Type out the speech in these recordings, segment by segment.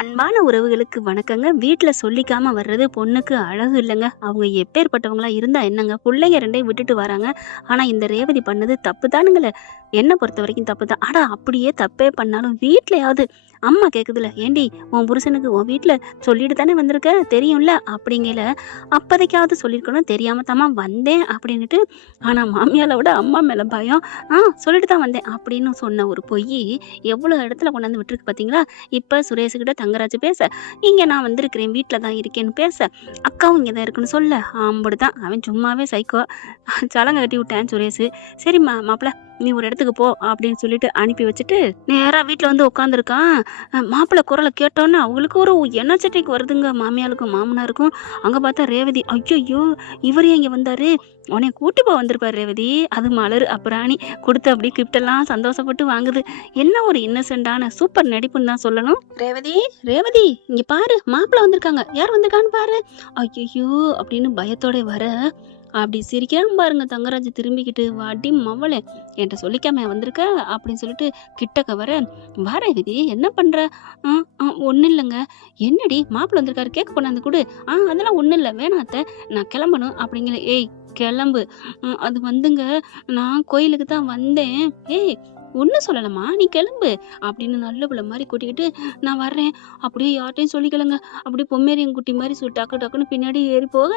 அன்பான உறவுகளுக்கு வணக்கங்க. வீட்ல சொல்லிக்காம வர்றது பொண்ணுக்கு அழகு இல்லங்க. அவங்க எப்பேர்ப்பட்டவங்களா இருந்தா என்னங்க? புள்ளைங்க 2யும் விட்டுட்டு வராங்க. ஆனா, இந்த ரேவதி பண்ணது தப்பு தானுங்களே! என்ன பொறுத்தவரைக்கும் தப்பு தான். ஆனா, அப்படியே தப்பே பண்ணாலும் வீட்லயாவது அம்மா கேக்குதுல்ல, "ஏண்டி உன் புருஷனுக்கு உன் வீட்ல சொல்லிட்டு தானே வந்திருக்க? தெரியும்ல?" அப்படிங்கையில, அப்போதைக்காவது சொல்லியிருக்கணும். தெரியாம தாம்மா வந்தேன் அப்படின்னுட்டு, ஆனா மாமியார விட அம்மா மேல பயம். சொல்லிட்டு தான் வந்தேன்" அப்படின்னு சொன்ன ஒரு பொய்யி, எவ்வளோ இடத்துல கொண்டாந்து விட்டுருக்கு பார்த்தீங்களா? இப்ப சுரேஷுகிட்ட தங்கராஜ் பேச, "இங்க நான் வந்திருக்கிறேன். வீட்ல தான் இருக்கேன்னு" பேச, அக்காவும் இங்க தான் இருக்குன்னு சொல்ல, அம்புட்டுதான். அவன் சும்மாவே சைக்கோ. சலங்க கட்டி விட்டான் சுரேஷு. "சரிம்மா மாப்பிள நீ ஒரு இடத்துக்கு போ" அப்படின்னு சொல்லிட்டு அனுப்பி வச்சுட்டு, நேரா வீட்ல வந்து உட்காந்துருக்கான். மாப்பிள குரல கேட்டோன்னே அவங்களுக்கு ஒரு எனர்ஜெட்டிக் வருதுங்க மாமியாருக்கும், மாமனாருக்கும். அங்க பார்த்தா ரேவதி, "ஐய்யய்யோ! இவரு ஏன் இங்க வந்தாரு? உன்னைய கூட்டி போ வந்திருப்பாரு ரேவதி." அது மலரு, அப்ப ராணி குடுத்து அப்படியே கிஃப்ட்டெல்லாம் சந்தோஷப்பட்டு வாங்குது. என்ன ஒரு இன்னசென்ட்டான சூப்பர் நடிப்புன்னு தான் சொல்லணும். "ரேவதி, ரேவதி இங்க பாரு மாப்பிள வந்திருக்காங்க. யார் வந்திருக்கான்னு பாரு." ஐய்யய்யோ! அப்படின்னு பயத்தோட வர, அப்படி சிரிக்கிறான் பாருங்க தங்கராஜ் திரும்பிக்கிட்டு, "வாடி மவளே! என்ட்ட சொல்லிக்காமயா வந்திருக்க?" அப்படின்னு சொல்லிட்டு கிட்டக்க வர, "வா ரேவதி என்ன பண்ற?" "அ அ ஒண்ணும் இல்லங்க." "என்னடி மாப்பிள வந்திருக்காரு கேக் கொண்டாந்து குடு." அதெல்லாம் ஒண்ணும் இல்ல. வேணாம் அத்த. நான் கிளம்பணும்." அப்படிங்கிற. "ஏய் கெளம்பு." அது வந்துங்க நான் கோயிலுக்கு தான் வந்தேன்." "ஏய் ஒண்ணும் சொல்லலம்மா. நீ கெளம்பு." அப்படின்னு நல்ல பிள்ளை மாரி கூட்டிக்கிட்டு, "நான் வர்றேன்." அப்படியே யார்ட்டயும் சொல்லிக்கலங்க. அப்படியே பொம்மேரியன் குட்டி மாரி டக்கு டக்குன்னு பின்னாடி ஏறி போக,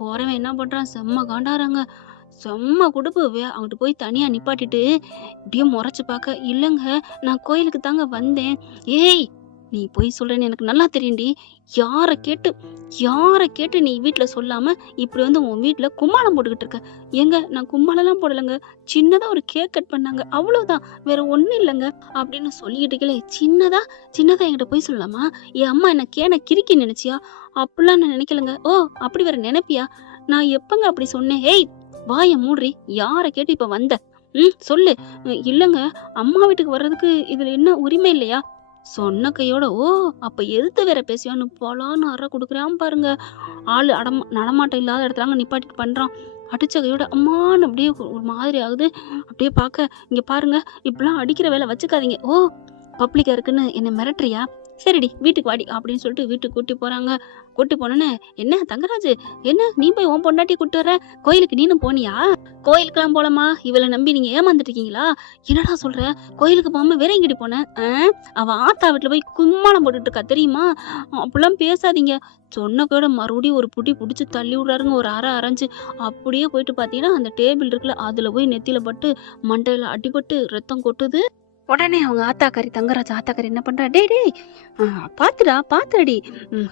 போறவன் என்ன பண்றான், செம்ம காண்டாறாங்க. செம்ம குடுப்பு. அங்கிட்டு போய் தனியா நிப்பாட்டிட்டு, இப்படியே மொறச்சு பாக்க, "இல்லங்க நான் கோயிலுக்கு தாங்க வந்தேன்." "ஏய்! நீ பொய் சொல்றேன்னு எனக்கு நல்லா தெரியும்டி. யார கேட்டு யார கேட்டு நீ வீட்ல சொல்லாம, இப்படி வந்து உன் வீட்ல கும்மாளம் போட்டுக்கிட்டு இருக்க?" "ஏங்க நான் கும்மாளம்லாம் போடலங்க. சின்னதா ஒரு கேக் கட் பண்ணாங்க. அவ்வளோதான். வேற ஒண்ணும் இல்லங்க." அப்படின்னு சொல்லிக்கிட்டு இருக்கலே, சின்னதா சின்னதா என்கிட்ட பொய் சொல்லலாமா? என் அம்மா என்ன கேன கிறுக்கி நெனச்சியா? அப்படிலாம் நான் நெனைக்கலங்க. ஓ! அப்படி வேற நெனைப்பியா? நான் எப்பங்க அப்படி சொன்னேன்? ஏய்! வாய மூடுறி. யார கேட்டு இப்ப வந்த? சொல்லு." இல்லங்க அம்மா வீட்டுக்கு வர்றதுக்கு இதுல என்ன உரிமை இல்லையா?" சொன்ன கையோட, "ஓ! அப்ப எதுத்து வேற பேசுவியான்னு" பொலான்னு அற குடுக்குறான் பாருங்க. ஆளு நடமாட்டம் இல்லாத இடத்துலங்க நிப்பாட்டிட்டு பண்றான். அடிச்ச கையோட அம்மான்னு அப்படியே ஒரு மாதிரி ஆகுது. அப்படியே பாக்க, "இங்க பாருங்க, இப்படிலாம் அடிக்கிற வேலை வச்சுக்காதீங்க." "ஓ! பப்ளிக்கா இருக்குன்னு என்ன மிரட்டுறியா? சரிடி வீட்டுக்கு வாடி." அப்படின்னு சொல்லிட்டு வீட்டுக்கு கூட்டி போறாங்க. கூட்டி போனோனே, "என்ன தங்கராஜு, என்ன நீ போய் உன் பொண்டாட்டிய கூட்டிட்டு வர? கோயிலுக்கு நீனும் போனியா?" "கோயிலுக்கெல்லாம் போலம்மா. இவள நம்பி நீங்க ஏமாந்துட்டு இருக்கீங்களா?" "என்னடா சொல்ற? கோயிலுக்கு போகாம வேற எங்கடி போன?" "அவ ஆத்தா வீட்ல போய் கும்மாளம் போட்டுட்டு இருக்கா தெரியுமா?" "அப்படிலாம் பேசாதீங்க." சொன்ன கூட மறுபடியும் ஒரு புடி புடிச்சு தள்ளி விடுறாருங்க. ஒரு அரை அரைஞ்சு. அப்படியே போயிட்டு பார்த்தீங்கன்னா, அந்த டேபிள் இருக்குல்ல, அதுல போய் நெத்தியில பட்டு, மண்டையில அடிபட்டு ரத்தம் கொட்டுது. உடனே அவங்க ஆத்தாக்காரி தங்கராஜ் ஆத்தாக்காரி என்ன பண்றா, "டேய் டேய் பாத்துடா பாத்து அடி.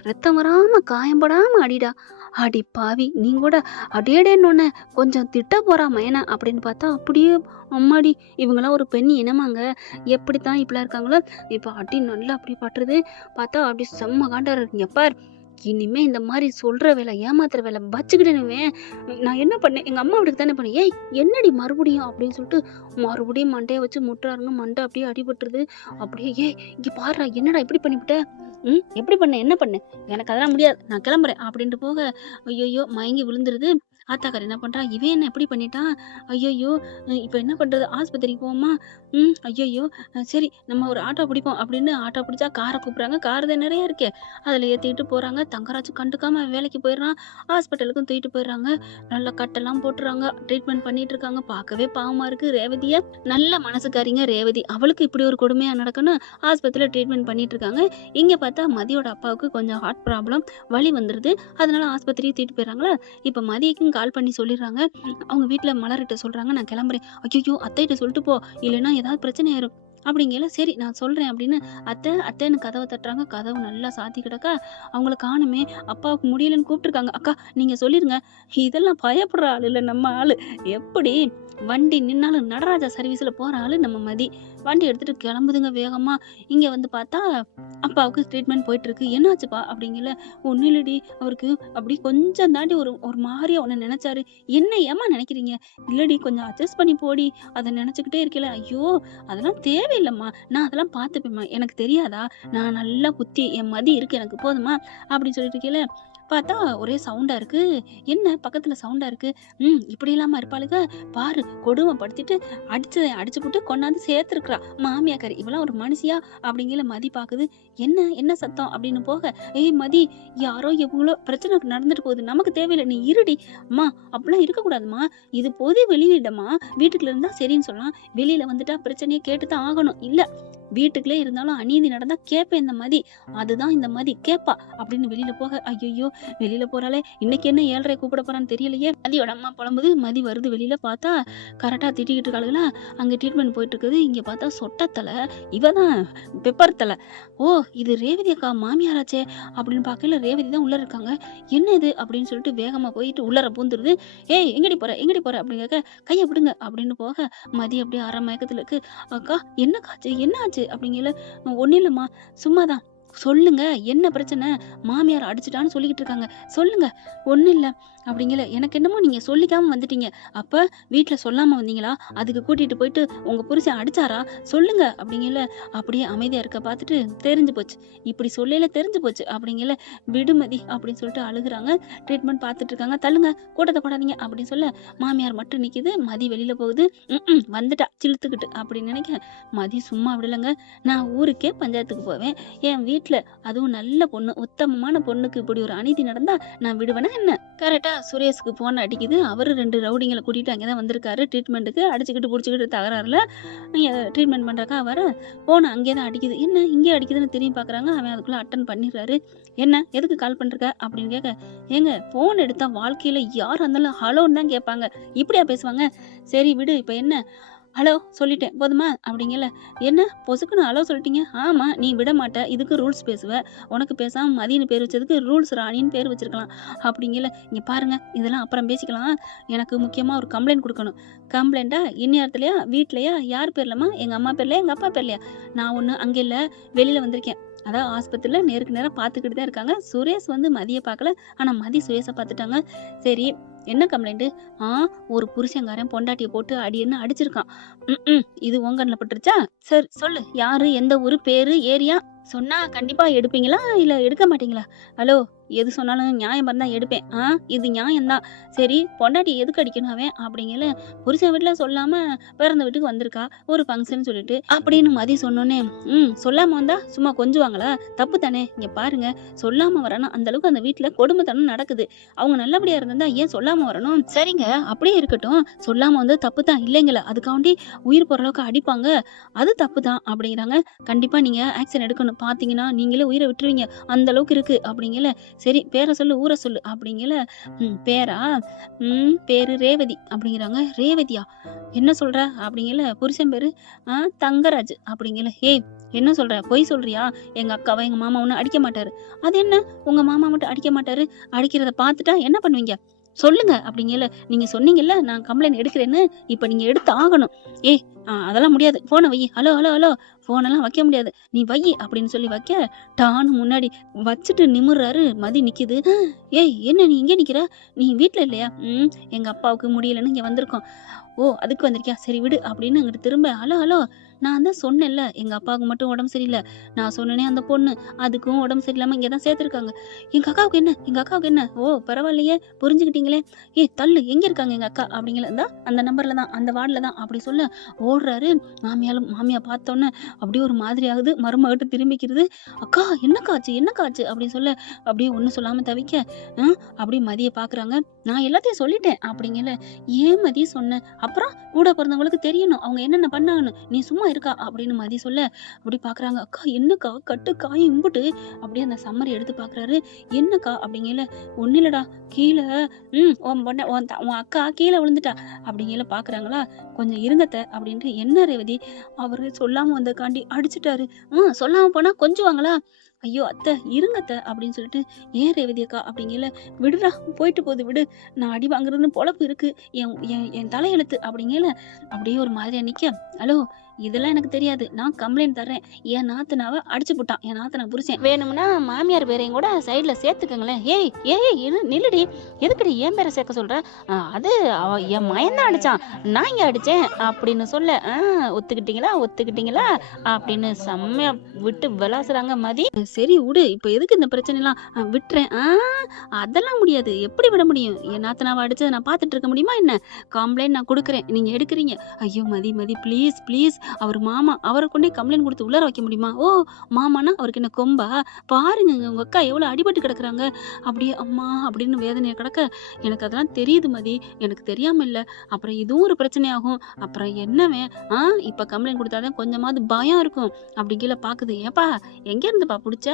ரத்தம் வராம காயம் படாம அடிடா." அடி பாவி நீ கூட அடேடேன்னொன்னே கொஞ்சம் திட்ட போறா மயன அப்படின்னு பார்த்தா, அப்படியே அம்மாடி இவங்கெல்லாம் ஒரு பெண் இனமாங்க. எப்படித்தான் இப்படிலாம் இருக்காங்களோ. இப்ப அடி நல்லா அப்படி பட்டுருது. பார்த்தா அப்படி செம்ம காண்டாரு. "இங்க பார், இனிமே இந்த மாரி சொல்ற வேலை, ஏமாத்துற வேலை வச்சுக்கிட்டேனுவே நான் என்ன பண்ணேன், எங்க அம்மா வீட்டுக்கு தானே போனேன்." "ஏய் என்னடி மறுபடியும்?" அப்படின்னு சொல்லிட்டு மறுபடியும் மண்டைய வச்சு முட்டுறாருங்க. மண்டை அப்படியே அடிபட்டுருது. அப்படியே, "ஏய் இங்க பாருடா, என்னடா இப்படி பண்ணிப்புட்ட? எப்படி பண்ண? என்ன பண்ண? எனக்கு அதெல்லாம் முடியாது. நான் கிளம்புறேன்." அப்படின்ட்டு போக, ஐயையோ மயங்கி விழுந்துருது. ஆத்தாக்காரி என்ன பண்றா, "இவன் என்ன இப்படி பண்ணிட்டான்? ஐயையோ! இப்ப என்ன பண்றது? ஆஸ்பத்திரிக்கு போவோமா? ஐயையோ! சரி நம்ம ஒரு ஆட்டோ பிடிப்போம்." அப்படின்னு ஆட்டோ பிடிச்சா கார கூப்பிடுறாங்க. கார் தான் நெறைய இருக்கே. அதுல ஏத்திட்டு போறாங்க. தங்கராஜ் கண்டுக்காம அவன் வேலைக்கு போயிடுறான். ஹாஸ்பிட்டலுக்கும் தூக்கிட்டு போயிடுறாங்க. நல்லா கட்டெல்லாம் போட்டுறாங்க. ட்ரீட்மெண்ட் பண்ணிட்டு இருக்காங்க. பார்க்கவே பாவமா இருக்கு ரேவதிய. நல்ல மனசுக்காரிங்க ரேவதி. அவளுக்கு இப்படி ஒரு கொடுமையா நடக்குன்னு ஆஸ்பத்திரியில ட்ரீட்மெண்ட் பண்ணிட்டு இருக்காங்க. இங்க பார்த்தா மதியோட அப்பாவுக்கு கொஞ்சம் ஹார்ட் ப்ராப்ளம். வலி வந்துருது. அதனால ஆஸ்பத்திரிக்கு தூக்கிட்டு போயிடுறாங்களா. இப்ப மதியக்கும் கால் பண்ணி சொல்லிடுறாங்க. அவங்க வீட்ல மலர்கிட்ட சொல்றாங்க, "நான் கிளம்புறேன்." "ஐயையோ! அத்தைகிட்ட சொல்லிட்டு போ. இல்லைன்னா ஏதாவது பிரச்சனை ஆயிரும்." அப்படிங்கையில, "சரி நான் சொல்றேன்." அப்படின்னு அத்தைன்னு கதவ தட்டுறாங்க. கதவு நல்லா சாத்தி கிடக்க, அவங்கள காணுமே. அப்பாவுக்கு முடியலன்னு கூப்பிட்டுருக்காங்க. "அக்கா நீங்க சொல்லிருங்க." இதெல்லாம் பயப்படுற ஆளு இல்ல நம்ம ஆளு. எப்படி வண்டி நின்னாலும் நடராஜா சர்வீஸ்ல போற ஆளு நம்ம மதி. வண்டி எடுத்துட்டு கிளம்புதுங்க வேகமா. இங்க வந்து பார்த்தா, அப்பாவுக்கு ட்ரீட்மெண்ட் போயிட்டுருக்கு. "என்னாச்சுப்பா?" அப்படிங்கல. "ஒண்ணும் இல்லடி, அவருக்கு அப்படி கொஞ்சம் தாண்டி ஒரு ஒரு மாரியா உன்ன நெனச்சாரு." "என்ன ஏம்மா நெனைக்கிறீங்க?" "இல்லடி கொஞ்சம் அட்ஜஸ்ட் பண்ணி போடி. அத நெனச்சுக்கிட்டே இருக்கையில." "ஐயோ! அதெல்லாம் தேவையில்லம்மா. நான் அதெல்லாம் பார்த்துப்பேன்ம்மா. எனக்கு தெரியாதா? நான் நல்லா புத்தி என் மதி இருக்கு எனக்கு போதுமா?" அப்படின்னு சொல்லிட்டு இருக்கையில, பார்த்தா ஒரே சவுண்டா இருக்கு. என்ன பக்கத்துல சவுண்டா இருக்கு? இப்படி இல்லாம இருப்பாளுக. பாரு கொடுமைப்படுத்திட்டு அடிச்சுப்புட்டு கொண்டாந்து சேர்த்துருக்குறா. மாமியாக்காரி இவளாம் ஒரு மனுஷியா? அப்படிங்கிற மதி பாக்குது. என்ன சத்தம் அப்படின்னு போக, ஏய் மதி, யாரோ எவ்வளோ பிரச்சனை நடந்துட்டு போகுது, நமக்கு தேவையில்லை, நீ இருடி. அம்மா அப்படிலாம் இருக்கக்கூடாதும்மா, இது பொது வெளியிடமா, வீட்டுக்குள்ள இருந்தா சரின்னு சொல்லலாம், வெளியில வந்துட்டா பிரச்சனையை கேட்டுதான் ஆகணும். இல்ல வீட்டுக்குள்ளே இருந்தாலும் அநீதி நடந்தா கேட்பேன் இந்த மதி, அதுதான் இந்த மதி கேப்பா அப்படின்னு வெளியில போக, ஐயோ வெளியில போறாளே, இன்னைக்கு என்ன 7:30 கூப்பிட போறான்னு தெரியலையே. மதியோட அம்மா புலம்புது. மதி வருது வெளியில. பார்த்தா கரெக்டா திட்டிக்கிட்டு இருக்காளுங்களா. அங்க ட்ரீட்மெண்ட் போயிட்டு இருக்குது. இங்க பார்த்தா சொட்டத்தலை, இவதான் பெப்பர் தலை. ஓ இது ரேவதி அக்கா மாமியாராச்சே அப்படின்னு பார்க்கல, ரேவதி தான் உள்ள இருக்காங்க. என்ன இது அப்படின்னு சொல்லிட்டு வேகமா போயிட்டு உள்ளர பூந்துருது. ஏய் எங்கடி போற அப்படின்னு கேட்க, கையை விடுங்க அப்படின்னு போக, மதி அப்படியே அரை மயக்கத்துல இருக்கு. அக்கா என்ன காச்சு, என்ன ஆச்சு அப்படிங்கல. ஒன்னும் இல்லம்மா, சும்மாதான். சொல்லுங்க என்ன பிரச்சனை, மாமியார் அடிச்சுட்டான்னு சொல்லிக்கிட்டு இருக்காங்க, சொல்லுங்க. ஒண்ணும் இல்ல அப்படிங்கல. எனக்கு என்னமோ நீங்க சொல்லிக்காம வந்துட்டீங்க, அப்ப வீட்டுல சொல்லாம வந்தீங்களா, அதுக்கு கூட்டிட்டு போயிட்டு உங்க புருஷன் அடிச்சாரா, சொல்லுங்க அப்படிங்கல. அப்படியே அமைதியா இருக்க பார்த்துட்டு, தெரிஞ்சு போச்சு, இப்படி சொல்லல தெரிஞ்சு போச்சு அப்படிங்கல. விடுமதி அப்படின்னு சொல்லிட்டு அழுகுறாங்க. ட்ரீட்மெண்ட் பார்த்துட்டு இருக்காங்க. தள்ளுங்க கூட்டத்தை போடாதீங்க அப்படின்னு சொல்ல, மாமியார் மட்டும் நிக்குது. மதி வெளியில போகுது. வந்துட்டா சிலுத்துக்கிட்டு அப்படின்னு நினைக்க, மதி சும்மா விடலைங்க. நான் ஊருக்கே பஞ்சாயத்துக்கு போவேன், என் வீட்டுல அதுவும் நல்ல பொண்ணு, உத்தமமான பொண்ணுக்கு இப்படி ஒரு அநீதி நடந்தா நான் விடுவேனா என்ன. கரெக்டா சுரேஷுக்கு போன் அடிக்குது. அவரு 2 ரவுடிங்களை கூட்டிட்டு அங்கேதான் வந்திருக்காரு ட்ரீட்மெண்ட்டுக்கு. அடிச்சுக்கிட்டு புடிச்சுக்கிட்டு தகராறுல ட்ரீட்மெண்ட் பண்றக்கா வர போன அங்கேதான் அடிக்குது. என்ன இங்கே அடிக்குதுன்னு திரும்பி பாக்குறாங்க. அவன் அதுக்குள்ள அட்டன் பண்ணிடுறாரு. என்ன எதுக்கு கால் பண்றக்க அப்படின்னு கேட்க, ஏங்க போன் எடுத்தா வாழ்க்கையில யார் இருந்தாலும் ஹலோன்னு தான் கேட்பாங்க, இப்படியா பேசுவாங்க. சரி விடு, இப்ப என்ன, ஹலோ சொல்லிட்டேன் போதுமா அப்படிங்கல. என்ன பொசுக்குன்னு ஹலோ சொல்லிட்டீங்க. ஆமா நீ விட மாட்ட, இதுக்கு ரூல்ஸ் பேசுவ, உனக்கு பேசாம மதின்னு பேர் வச்சதுக்கு ரூல்ஸ் ராணின்னு பேர் வச்சிருக்கலாம் அப்படிங்கல. இங்க பாருங்க இதெல்லாம் அப்புறம் பேசிக்கலாம், எனக்கு முக்கியமா ஒரு கம்ப்ளைண்ட் கொடுக்கணும். கம்ப்ளைண்டா இந்நேரத்துலயா, வீட்லயா, யார் பேர்லமா, எங்க அம்மா பேர்லயா எங்க அப்பா பேர்லயா? நான் ஒண்ணு அங்க இல்ல, வெளியில வந்திருக்கேன். அதான் ஆஸ்பத்திரியில நேருக்கு நேரம் பார்த்துக்கிட்டு தான் இருக்காங்க. சுரேஷ் வந்து மதியை பார்க்கல, ஆனா மதி சுரேஷை பார்த்துட்டாங்க. சரி என்ன கம்ப்ளைண்ட்? ஒரு புருஷங்காரன் பொண்டாட்டியை போட்டு அடின்னு அடிச்சிருக்கான். இது உங்க கண்ணில் பட்டுருச்சா? சரி சொல்லு, யாரு, எந்த ஊரு, பேரு, ஏரியா சொன்னா கண்டிப்பா எடுப்பீங்களா இல்ல எடுக்க மாட்டீங்களா? ஹலோ எது சொன்னாலும் நியாயம் இருந்தா எடுப்பேன். இது நியாயம்தான். சரி பொண்டாட்டி எதுக்கு அடிக்கணும் அவன் அப்படிங்கல. புருஷன் வீட்டுல சொல்லாம பிறந்த வீட்டுக்கு வந்திருக்கா ஒரு ஃபங்க்ஷன் சொல்லிட்டு அப்படின்னு மதி சொன்னோன்னே, சொல்லாம வந்தா சும்மா கொஞ்சுவாங்களா? தப்பு தானே. இங்க பாருங்க, சொல்லாம வரணும், அந்த அளவுக்கு அந்த வீட்டுல கொடுமைத்தனம் நடக்குது. அவங்க நல்லபடியா இருந்தா ஏன் சொல்லாம வரணும்? சரிங்க அப்படியே இருக்கட்டும், சொல்லாம வந்து தப்பு தான் இல்லைங்களா, அதுக்காண்டி உயிர் போற அளவுக்கு அடிப்பாங்க, அது தப்பு தான் அப்படிங்கிறாங்க. கண்டிப்பா நீங்க ஆக்ஷன் எடுக்கணும், பாத்தீங்கன்னா நீங்களே உயிரை விட்டுருவீங்க, அந்த அளவுக்கு இருக்கு அப்படிங்கல. சரி பேரை சொல்லு, ஊரை சொல்லு அப்படிங்கல. பேரா? பேரு ரேவதி அப்படிங்கிறாங்க. ரேவதியா? என்ன சொல்ற அப்படிங்கல. புருஷன் பேரு தங்கராஜ் அப்படிங்கல. ஏய் என்ன சொல்ற, பொய் சொல்றியா? எங்க அக்காவை எங்க மாமா ஒண்ணு அடிக்க மாட்டாரு. அது என்ன உங்க மாமா மட்டும் அடிக்க மாட்டாரு, அடிக்கிறத பாத்துட்டா என்ன பண்ணுவீங்க சொல்லுங்க அப்படிங்கல. நீங்க சொன்னீங்கல்ல நான் கம்ப்ளைண்ட் எடுக்கிறேன்னு, இப்ப நீங்க எடுத்து ஆகணும். ஏய் அதெல்லாம் முடியாது, போனை வை. ஹலோ ஹலோ ஹலோ, போனெல்லாம் வைக்க முடியாது, நீ வை அப்படின்னு சொல்லி வைக்க, டான்னு முன்னாடி வச்சுட்டு நிமிர்றாரு. மதி நிக்குது. ஏய் என்ன நீ இங்கே நிக்கிற, நீ வீட்டுல இல்லையா? எங்க அப்பாவுக்கு முடியலன்னு இங்க வந்திருக்கோம். ஓ அதுக்கு வந்திருக்கியா, சரி விடு அப்படின்னு அங்கிட்டு திரும்ப, ஹலோ ஹலோ நான் தான் சொன்னேன்ல எங்க அப்பாவுக்கு மட்டும் உடம்பு சரியில்லை, நான் சொன்னேனே அந்த பொண்ணு அதுக்கும் உடம்பு சரியில்லாம இங்கதான் சேர்த்திருக்காங்க. எங்க அக்காவுக்கு என்ன, எங்க அக்காவுக்கு என்ன? ஓ பரவாயில்லையே புரிஞ்சுக்கிட்டீங்களே. ஏய் தள்ளு, எங்க இருக்காங்க எங்க அக்கா அப்படிங்கல. தான் அந்த நம்பர்ல தான், அந்த வார்டுல தான் அப்படி சொல்ல ஓடுறாரு. மாமியா பார்த்தோன்னே அப்படியே ஒரு மாதிரி ஆகுது. மருமகிட்ட திரும்பிக்கிறது. அக்கா என்னக்காச்சு என்னக்காச்சு அப்படின்னு சொல்ல, அப்படியே ஒண்ணு சொல்லாம தவிக்க, அப்படியே மதியை பாக்குறாங்க. நான் எல்லாத்தையும் சொல்லிட்டேன் அப்படிங்கல. ஏன் மதிய சொன்ன, அப்புறம் கூட பிறந்தவங்களுக்கு தெரியணும் அவங்க என்னென்ன பண்ணாங்கன்னு, நீ சும்மா இருக்கா அப்படின்னு மதி சொல்ல, அப்படி பாக்குறாங்க. அக்கா என்னக்கா கட்டு காயம் இம்புட்டு அப்படியே அந்த சம்மரி எடுத்து பாக்குறாரு. என்னக்கா அப்படிங்கல. ஒண்ணு இல்லடா, கீழே உன் அக்கா கீழே விழுந்துட்டா அப்படிங்கல. பாக்குறாங்களா, கொஞ்சம் இருங்கத்த அப்படின்ட்டு. என்ன ரேவதி, அவரு சொல்லாம வந்தக்காண்டி அடிச்சுட்டாரு. சொல்லாம போனா கொஞ்சுவாங்களா? ஐயோ அத்தை இருங்கத்த அப்படின்னு சொல்லிட்டு, ஏன் ரேவதி அக்கா அப்படிங்கல. விடுடா போயிட்டு போகுது விடு, நான் அடி வாங்குறதுன்னு பொழப்பு இருக்கு, என் தலையெழுத்து அப்படிங்கல. அப்படியே ஒரு மாதிரியா நிக்க, ஹலோ இதெல்லாம் எனக்கு தெரியாது, நான் கம்ப்ளைண்ட் தர்றேன், என் நாத்தனாவை அடிச்சு போட்டான், என் நாத்தனா புருஷன், வேணும்னா மாமியார் பேரையும் கூட சைட்ல சேர்த்துக்கங்களேன். ஏய் ஏய் நில்லுடி, எதுக்குடி என் பேரை சேர்க்க சொல்ற? அது என் மயந்தான் அடிச்சான், நான் இங்க அடிச்சேன் அப்படின்னு சொல்ல, ஒத்துக்கிட்டீங்களா அப்படின்னு செம்மையா விட்டு விளாசுறாங்க மதி. சரி விடு, இப்போ எதுக்கு இந்த பிரச்சனைலாம் விட்டுறேன். அதெல்லாம் முடியாது, எப்படி விட முடியும்? என் நாத்தனாவை அடிச்சதை நான் பார்த்துட்டு இருக்க முடியுமா என்ன? கம்ப்ளைண்ட் நான் கொடுக்குறேன், நீங்கள் எடுக்கிறீங்க. ஐயோ மதி மதி ப்ளீஸ் ப்ளீஸ், அவர் மாமா, அவரை கொண்டே கம்ப்ளைண்ட் கொடுத்து உள்ளர வைக்க முடியுமா? ஓ மாமானா அவருக்கு என்ன கொம்பா? பாருங்க உங்கள் அக்கா எவ்வளோ அடிபட்டு கிடக்குறாங்க. அப்படியே அம்மா அப்படின்னு வேதனையை கிடக்க, எனக்கு அதெல்லாம் தெரியுது மதி, எனக்கு தெரியாமல் இல்லை. அப்புறம் இதுவும் ஒரு பிரச்சனையாகும். அப்புறம் என்னவே இப்போ கம்ப்ளைண்ட் கொடுத்தாதான் கொஞ்சமாவது பயம் இருக்கும். அப்படி கீழே பார்க்குது. ஏப்பா எங்கேருந்துப்பா பிடிச்ச?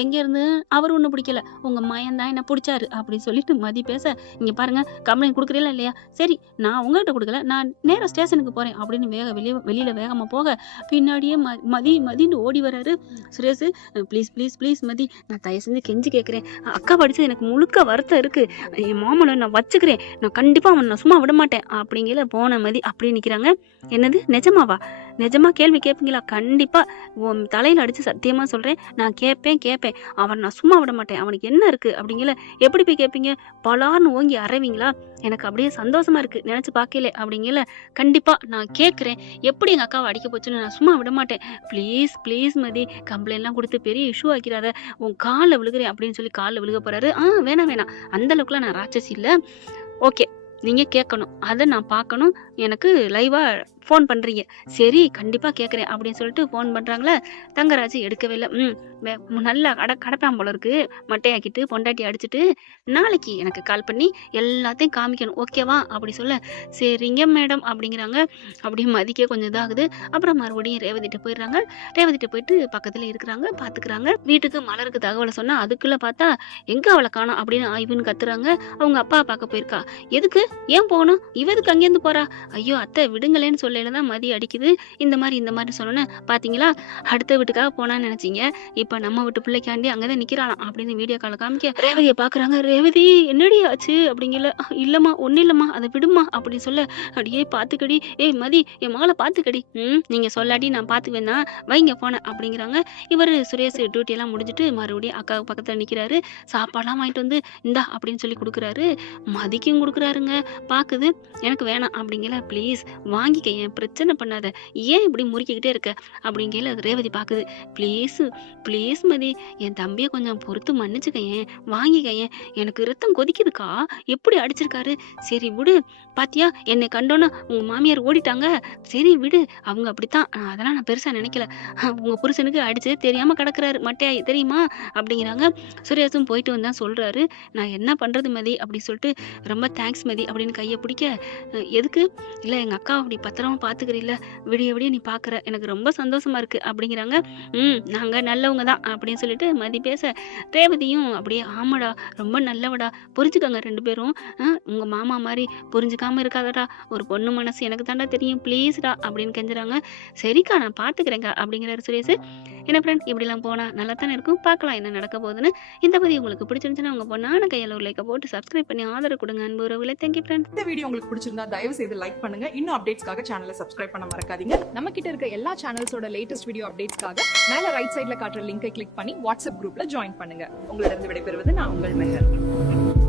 எங்கேருந்து? அவர் ஒன்றும் பிடிக்கல, உங்கள் மயன் தான் என்ன பிடிச்சாரு அப்படின்னு சொல்லிட்டு மதி பேச, இங்கே பாருங்க கம்ப்ளைண்ட் கொடுக்குறீங்களா இல்லையா? சரி நான் உங்கள்கிட்ட கொடுக்கல, நான் நேராக ஸ்டேஷனுக்கு போகிறேன் அப்படின்னு வெளியில் வேகமாக போக பின்னாடியே மதி மதின்னு ஓடி வராரு சுரேஷ். ப்ளீஸ் ப்ளீஸ் ப்ளீஸ் மதி, நான் தயவு செஞ்சு கெஞ்சி கேட்குறேன். அக்கா படிச்சது எனக்கு முழுக்க வருத்தம் இருக்குது. என் மாமனை நான் வச்சுக்கிறேன், நான் கண்டிப்பாக அவனை நான் சும்மா விட மாட்டேன் அப்படிங்கிற போன மதி அப்படியே நிற்கிறாங்க. என்னது நிஜமாவா? நிஜமா கேள்வி கேட்பீங்களா? கண்டிப்பாக உன் தலையில் அடித்து சத்தியமாக சொல்கிறேன், நான் கேட்பேன். அவன் நான் சும்மா விட மாட்டேன். அவனுக்கு என்ன இருக்குது அப்படிங்கிற எப்படி போய் கேட்பீங்க? பலார்னு ஓங்கி அறைவீங்களா? எனக்கு அப்படியே சந்தோஷமாக இருக்குது நினச்சி பார்க்கல அப்படிங்கிற. கண்டிப்பாக நான் கேட்குறேன், எப்படி எங்கள் அக்காவை அடிக்க போச்சுன்னு நான் சும்மா விட மாட்டேன். ப்ளீஸ் ப்ளீஸ் மதி, கம்ப்ளைண்ட்லாம் கொடுத்து பெரிய இஷ்யூ ஆக்கிறாத, உன் காலில் விழுகிறேன் அப்படின்னு சொல்லி காலில் விழுக போகிறாரு. வேணாம் அந்தளவுக்குலாம் நான் ராட்சசி இல்லை. ஓகே நீங்கள் கேட்கணும், அதை நான் பார்க்கணும், எனக்கு லைவாக ஃபோன் பண்ணுறீங்க. சரி கண்டிப்பாக கேட்குறேன் அப்படின்னு சொல்லிட்டு ஃபோன் பண்ணுறாங்களே. தங்கராஜ் எடுக்கவே இல்லை. நல்லா கடப்பான் போல இருக்கு, மட்டையாக்கிட்டு பொண்டாட்டி அடிச்சுட்டு, நாளைக்கு எனக்கு கால் பண்ணி எல்லாத்தையும் காமிக்கணும் ஓகேவா அப்படி சொல்ல, சரிங்க மேடம் அப்படிங்கிறாங்க. அப்படியே மதிக்க கொஞ்சம் இதாகுது. அப்புறம் மறுபடியும் ரேவதிட்ட போயிடுறாங்க. ரேவதிட்ட போயிட்டு பக்கத்தில் இருக்கிறாங்க, பார்த்துக்கிறாங்க. வீட்டுக்கு மலருக்கு தகவலை சொன்னால் அதுக்குள்ளே பார்த்தா எங்கே அவளை காணோம் அப்படின்னு ஆய்வுன்னு கத்துறாங்க. அவங்க அப்பா பார்க்க போயிருக்கா. எதுக்கு, ஏன் போகணும், இவதுக்கு அங்கேருந்து போகிறா? ஐயோ அத்தை விடுங்களேன்னு சொல்லையில தான் மதி அடிக்குது. இந்த மாதிரி சொன்னோன்னே பார்த்தீங்களா, அடுத்த வீட்டுக்காக போனான்னு நினச்சிங்க, இப்போ நம்ம வீட்டு பிள்ளைக்காண்டி அங்கே தான் நிற்கிறாளாம் அப்படின்னு வீடியோ காலை காமிக்க ரேவதியை பார்க்குறாங்க. ரேவதி என்னடி ஆச்சு அப்படிங்கல. இல்லைம்மா ஒன்றும் இல்லைம்மா, அதை விடுமா அப்படின்னு சொல்ல, அப்படியே பார்த்துக்கடி, ஏய் மதி என் மகளை பார்த்துக்கடி. நீங்கள் சொல்லாடி நான் பார்த்துக்குவேன் தான், வைங்க போனேன் அப்படிங்கிறாங்க. இவர் சுரேஷ் டியூட்டியெல்லாம் முடிஞ்சுட்டு மறுபடியும் அக்கா பக்கத்தில் நிற்கிறாரு. சாப்பாடெல்லாம் வாங்கிட்டு வந்து இந்தா அப்படின்னு சொல்லி கொடுக்குறாரு. மதிக்கும் கொடுக்குறாருங்க. பார்க்குது, எனக்கு வேணாம் அப்படிங்கல. ப்ளீஸ் வாங்கிக்க, ஏன் பிரச்சனை பண்ணாத, ஏன் இப்படி முறுக்கிக்கிட்டே இருக்க அப்படிங்கல. ரேவதி பார்க்குது. ப்ளீஸ் மதி, என் தம்பியை கொஞ்சம் பொறுத்து மன்னிச்சுக்க, ஏன் வாங்கிக்க, ஏன் எனக்கு ரத்தம் கொதிக்குதுக்கா, எப்படி அடிச்சிருக்காரு. சரி விடு, பாத்தியா என்னை கண்டோன்னா உங்கள் மாமியார் ஓடிட்டாங்க. சரி விடு, அவங்க அப்படித்தான், அதெல்லாம் நான் பெருசாக நினைக்கல. உங்கள் புருஷனுக்கு அடிச்சது தெரியாமல் கிடக்குறாரு மட்டையாய் தெரியுமா அப்படிங்கிறாங்க. சுரேஷும் போயிட்டு வந்தான் சொல்கிறாரு. நான் என்ன பண்ணுறது மதி அப்படி சொல்லிட்டு, ரொம்ப தேங்க்ஸ் மதி அப்படின்னு கையை பிடிக்க, எதுக்கு இல்லை எங்கள் அக்கா அப்படி பத்திரமா பார்த்துக்கிறீல்ல, விடிய நீ பார்க்குற, எனக்கு ரொம்ப சந்தோஷமாக இருக்குது அப்படிங்கிறாங்க. நாங்கள் நல்லவங்க தான் அப்படின்னு சொல்லிட்டு மதி பேச, ரேவதியும் அப்படியே ஆமாடா ரொம்ப நல்லவடா, புரிஞ்சுக்கோங்க ரெண்டு பேரும், உங்கள் மாமா மாதிரி புரிஞ்சுக்காமல் இருக்காதடா, ஒரு பொண்ணு மனசு எனக்கு தாண்டா தெரியும், ப்ளீஸ்டா அப்படின்னு கெஞ்சுறாங்க. சரிக்கா நான் பார்த்துக்கிறேங்க அப்படிங்கிறாரு சுரேஷ். என்ன ஃப்ரெண்ட், இப்படிலாம் போனால் நல்லா தானே இருக்கும், பார்க்கலாம் என்ன நடக்க போகுதுன்னு. இந்த பதிவு உங்களுக்கு பிடிச்சிருந்துச்சுன்னா உங்கள் பொண்ணான கையில் ஒரு லைக்கை போட்டு சப்ஸ்கிரைப் பண்ணி ஆதரவு கொடுங்க அன்பு உறவுகளே. Thank you friend. இந்த வீடியோ உங்களுக்கு பிடிச்சிருந்தா தயவு செய்து லைக் பண்ணுங்க. இன்னும் அப்டேட்ஸ்க்காக சேனலை சப்ஸ்கிரைப் பண்ண மறக்காதீங்க. நம்ம கிட்ட இருக்க எல்லா சேனல்ஸோட லேட்டஸ்ட் வீடியோ அப்டேட்ஸ்க்காக மேல ரைட் சைடுல காட்டுற லிங்கை கிளிக் பண்ணி வாட்ஸ்அப் குரூப்ல ஜாயின் பண்ணுங்க. உங்களிடம் விடைபெறுவது நான் உங்கள் மெஹர்.